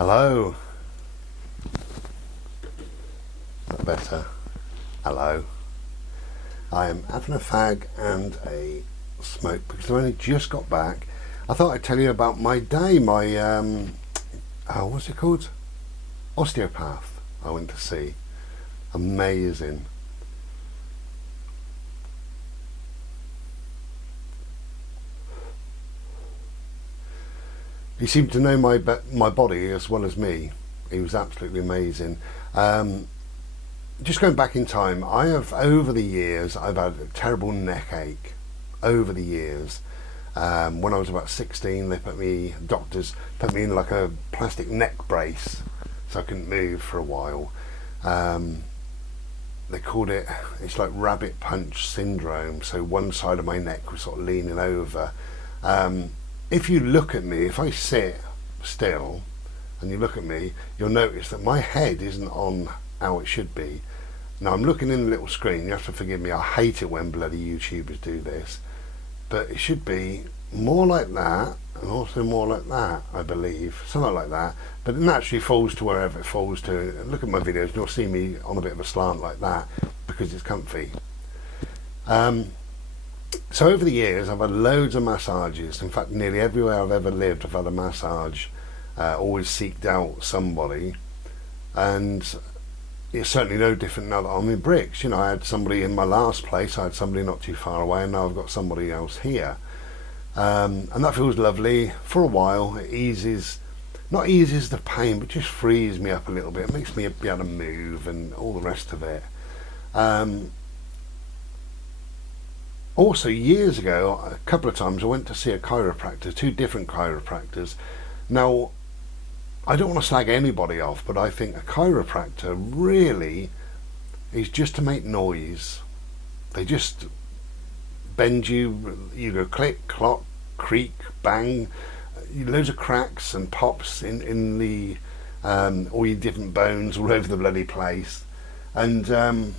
Hello. Is that better? Hello. I am having a fag and a smoke because I only just got back. I thought I'd tell you about my day. My what's it called? Osteopath. I went to see. Amazing. He seemed to know my body as well as me. He was absolutely amazing. Just going back in time, I have over the years I've had a terrible neck ache. Over the years, when I was about 16, doctors put me in like a plastic neck brace, so I couldn't move for a while. They called it's like rabbit punch syndrome. So one side of my neck was sort of leaning over. If you look at me, if I sit still and you look at me, you'll notice that my head isn't on how it should be. Now I'm looking in the little screen, you have to forgive me, I hate it when bloody YouTubers do this, but it should be more like that and also more like that, I believe, something like that, but it naturally falls to wherever it falls to. Look at my videos and you'll see me on a bit of a slant like that because it's comfy. So over the years I've had loads of massages. In fact, nearly everywhere I've ever lived I've had a massage. Always seeked out somebody, and it's certainly no different now that I'm in bricks. You know, I had somebody in my last place, I had somebody not too far away, and now I've got somebody else here. And that feels lovely. For a while it not eases the pain, but just frees me up a little bit. It makes me be able to move and all the rest of it. Also, years ago, a couple of times I went to see a chiropractor, two different chiropractors. Now, I don't want to slag anybody off, but I think a chiropractor really is just to make noise. They just bend you go click, clock, creak, bang, loads of cracks and pops in the all your different bones all over the bloody place. And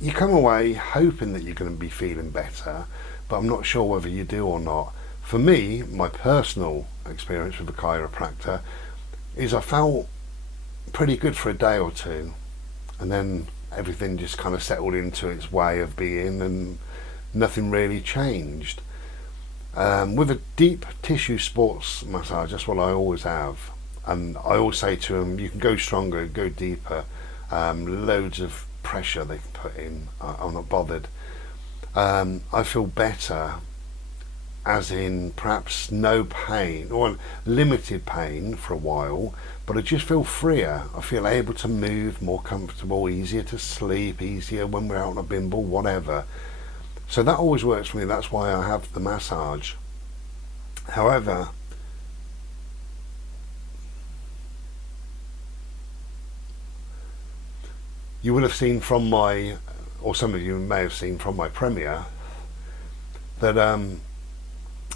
you come away hoping that you're going to be feeling better, but I'm not sure whether you do or not. For me, my personal experience with a chiropractor is I felt pretty good for a day or two, and then everything just kind of settled into its way of being and nothing really changed. With a deep tissue sports massage, that's what I always have, and I always say to them, you can go stronger, go deeper, loads of pressure they can put in. I'm not bothered. I feel better, as in perhaps no pain or limited pain for a while, but I just feel freer. I feel able to move, more comfortable, easier to sleep, easier when we're out on a bimble, whatever. So that always works for me. That's why I have the massage. However, you will have seen from or some of you may have seen from my premiere, that I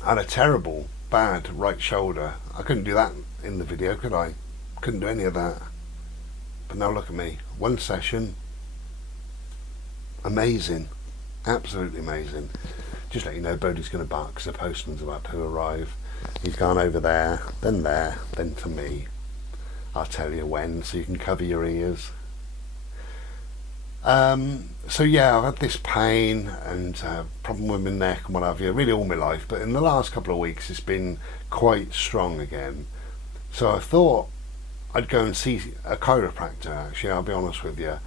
had a terrible, bad right shoulder. I couldn't do that in the video, could I? Couldn't do any of that. But now look at me. One session. Amazing. Absolutely amazing. Just let you know, Bodie's going to bark because the postman's about to arrive. He's gone over there, then to me. I'll tell you when, so you can cover your ears. So yeah, I've had this pain and problem with my neck and what have you, really all my life, but in the last couple of weeks it's been quite strong again. So I thought I'd go and see a chiropractor, actually, I'll be honest with you.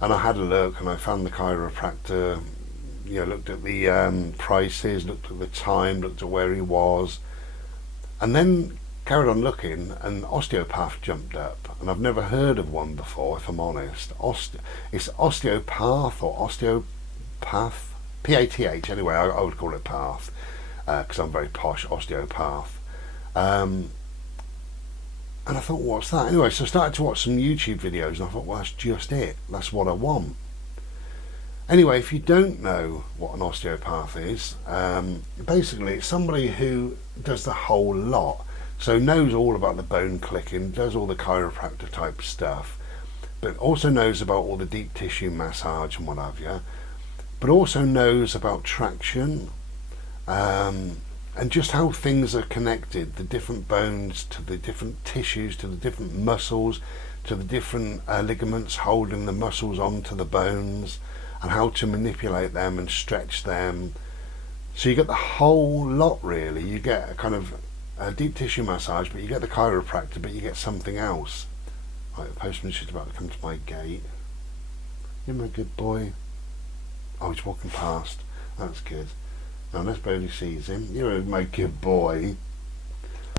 And I had a look and I found the chiropractor, you know, looked at the prices, looked at the time, looked at where he was, and then carried on looking, and osteopath jumped up, and I've never heard of one before, if I'm honest. It's osteopath or osteopath, P-A-T-H, anyway, I would call it path, because I'm very posh, osteopath. And I thought, what's that? Anyway, so I started to watch some YouTube videos, and I thought, well, that's just it, that's what I want. Anyway, if you don't know what an osteopath is, basically it's somebody who does the whole lot. So knows all about the bone clicking, does all the chiropractor type stuff, but also knows about all the deep tissue massage and what have you, but also knows about traction, and just how things are connected, the different bones to the different tissues to the different muscles to the different ligaments holding the muscles onto the bones, and how to manipulate them and stretch them. So you get the whole lot really. You get a kind of a deep tissue massage, but you get the chiropractor, but you get something else. Right, the postman's just about to come to my gate. You're my good boy. Oh, he's walking past. That's good. Now unless Bodie sees him, you're my good boy.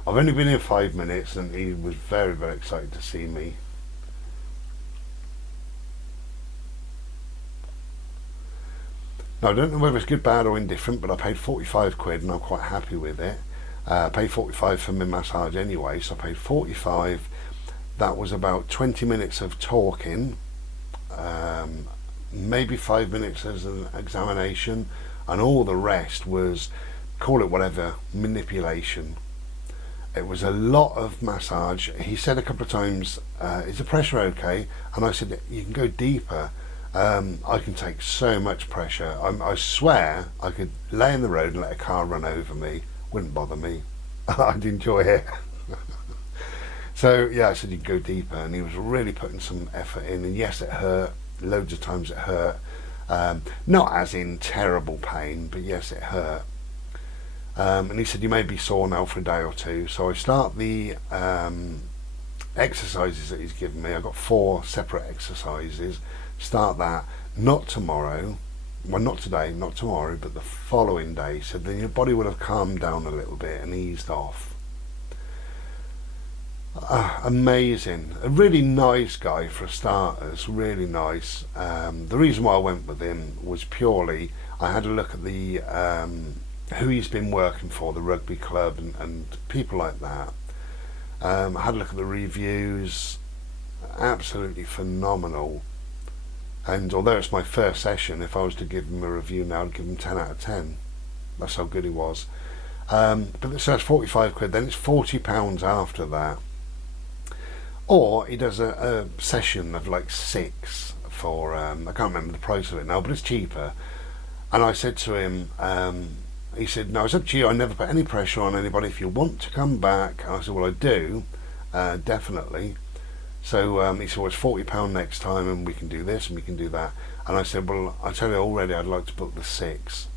I've only been here 5 minutes and he was very, very excited to see me. Now I don't know whether it's good, bad or indifferent, but I paid 45 quid and I'm quite happy with it. I paid 45 for my massage anyway, so I paid 45. That was about 20 minutes of talking, maybe 5 minutes as an examination, and all the rest was, call it whatever, manipulation. It was a lot of massage. He said a couple of times, is the pressure okay? And I said, you can go deeper. I can take so much pressure. I swear I could lay in the road and let a car run over me. Wouldn't bother me. I'd enjoy it. So yeah, I said you can go deeper, and he was really putting some effort in. And yes, it hurt. Loads of times it hurt. Not as in terrible pain, but yes, it hurt. And he said you may be sore now for a day or two. So I start the exercises that he's given me. I've got 4 separate exercises. Start that, not tomorrow, well not today, not tomorrow, but the following day, so then your body will have calmed down a little bit and eased off. Amazing. A really nice guy for starters, really nice. The reason why I went with him was purely, I had a look at the who he's been working for, the rugby club and people like that. I had a look at the reviews, absolutely phenomenal. And although it's my first session, if I was to give him a review now, I'd give him 10 out of 10. That's how good he was. But so that's 45 quid, then it's £40 after that. Or he does a session of like 6 for, I can't remember the price of it now, but it's cheaper. And I said to him, he said, no, it's up to you, I never put any pressure on anybody. If you want to come back, and I said, well, I do, definitely. So he said, well, it's £40 next time, and we can do this and we can do that. And I said, well, I tell you already, I'd like to book the 6.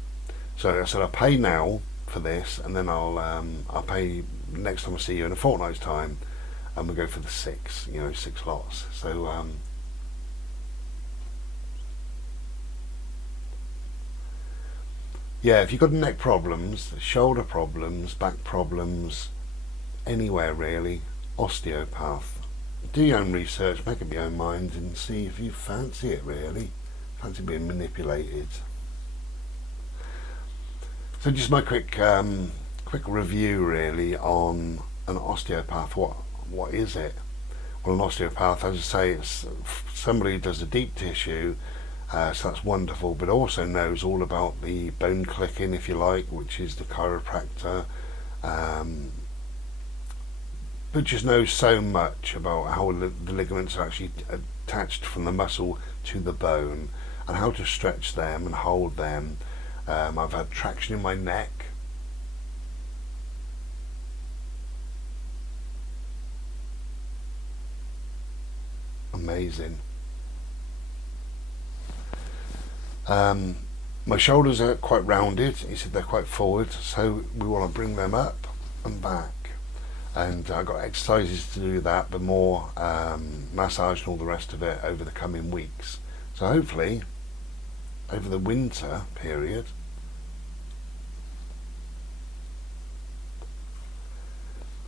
So I said, I'll pay now for this, and then I'll pay next time I see you in a fortnight's time, and we'll go for the 6, 6 lots. So yeah, if you've got neck problems, shoulder problems, back problems, anywhere really, osteopath. Do your own research, make up your own mind, and see if you fancy it really. Fancy being manipulated. So just my quick review really on an osteopath. What is it? Well, an osteopath, as I say, it's somebody who does a deep tissue, so that's wonderful, but also knows all about the bone clicking, if you like, which is the chiropractor. But just knows so much about how the ligaments are actually attached from the muscle to the bone, and how to stretch them and hold them. I've had traction in my neck. Amazing. My shoulders are quite rounded. He said they're quite forward, so we want to bring them up and back. And I've got exercises to do that, but more massage and all the rest of it over the coming weeks. So hopefully, over the winter period,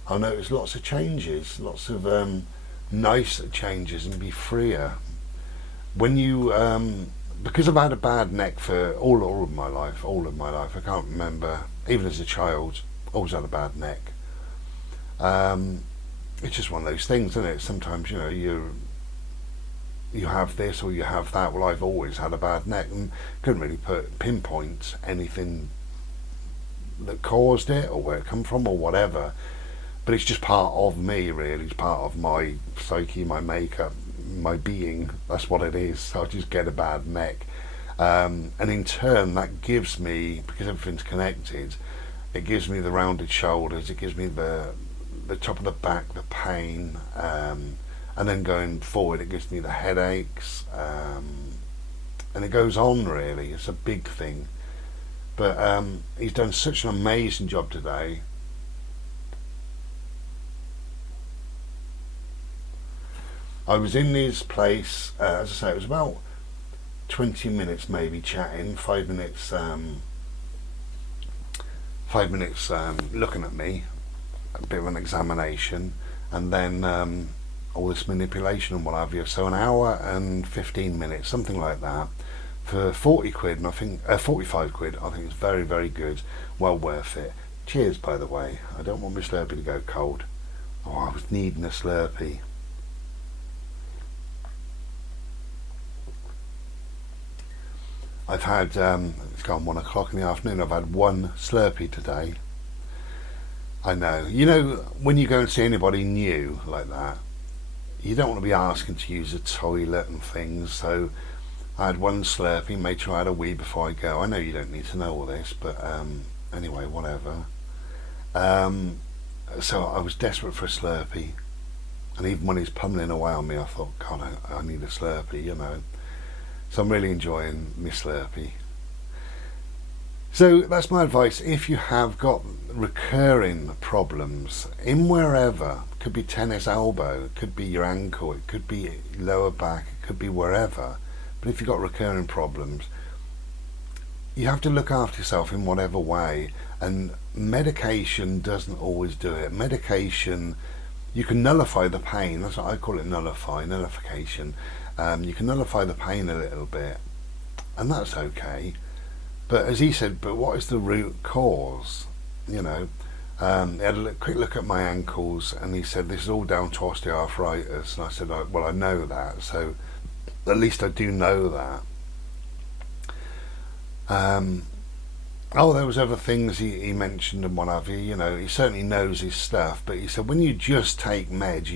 I'll notice lots of changes, lots of nice changes, and be freer. When you, because I've had a bad neck for all of my life, I can't remember, even as a child, always had a bad neck. It's just one of those things, isn't it? Sometimes you have this or you have that. Well, I've always had a bad neck and couldn't really pinpoint anything that caused it or where it come from or whatever. But it's just part of me, really. It's part of my psyche, my makeup, my being. That's what it is. So I just get a bad neck, and in turn that gives me, because everything's connected, It gives me the rounded shoulders, it gives me the top of the back, the pain, and then going forward it gives me the headaches, and it goes on really. It's a big thing. But he's done such an amazing job today. I was in his place, as I say, it was about 20 minutes maybe chatting, 5 minutes, 5 minutes looking at me, a bit of an examination, and then all this manipulation and what have you. So an hour and 15 minutes, something like that, for 40 quid, and I think 45 quid. I think it's very, very good, well worth it. Cheers, by the way. I don't want my Slurpee to go cold. Oh, I was needing a Slurpee. I've had, it's gone 1 o'clock in the afternoon, I've had one Slurpee today. I know. You know, when you go and see anybody new like that, you don't want to be asking to use a toilet and things, so I had one Slurpee, made sure I had a wee before I go. I know you don't need to know all this, but anyway, whatever. So I was desperate for a Slurpee, and even when he's pummeling away on me, I thought, God, I need a Slurpee, you know. So I'm really enjoying my Slurpee. So that's my advice. If you have got recurring problems in wherever, it could be tennis elbow, it could be your ankle, it could be lower back, it could be wherever, but if you've got recurring problems, you have to look after yourself in whatever way, and medication doesn't always do it. Medication, you can nullify the pain. That's what I call it, nullification. You can nullify the pain a little bit, and that's okay. But as he said, but what is the root cause? You know, he had a quick look at my ankles, and he said this is all down to osteoarthritis. And I said, well, I know that, so at least I do know that. Oh, there was other things he mentioned and what have you. You know, he certainly knows his stuff. But he said when you just take meds,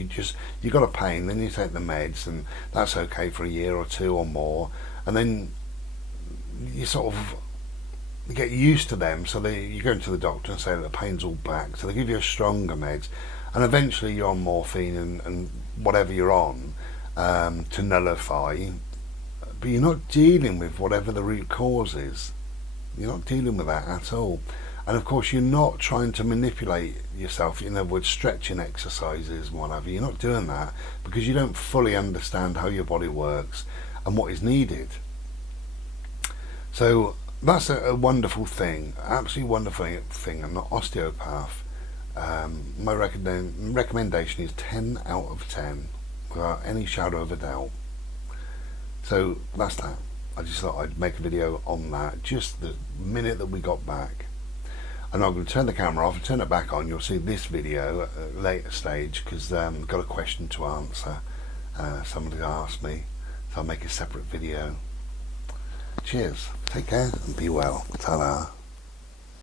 you got a pain, then you take the meds, and that's okay for a year or two or more, and then you sort of get used to them. So you go into the doctor and say that the pain's all back. So they give you a stronger meds, and eventually you're on morphine and whatever you're on to nullify. But you're not dealing with whatever the root cause is. You're not dealing with that at all. And of course you're not trying to manipulate yourself, you know, with stretching exercises and whatever. You're not doing that because you don't fully understand how your body works and what is needed. So that's a wonderful thing, absolutely wonderful thing. I'm not osteopath. My recommendation is 10 out of 10 without any shadow of a doubt. So that's that. I just thought I'd make a video on that just the minute that we got back. And I'm going to turn the camera off and turn it back on. You'll see this video at a later stage because I've got a question to answer. Somebody asked me, so I'll make a separate video. Cheers, take care and be well. Ta-da.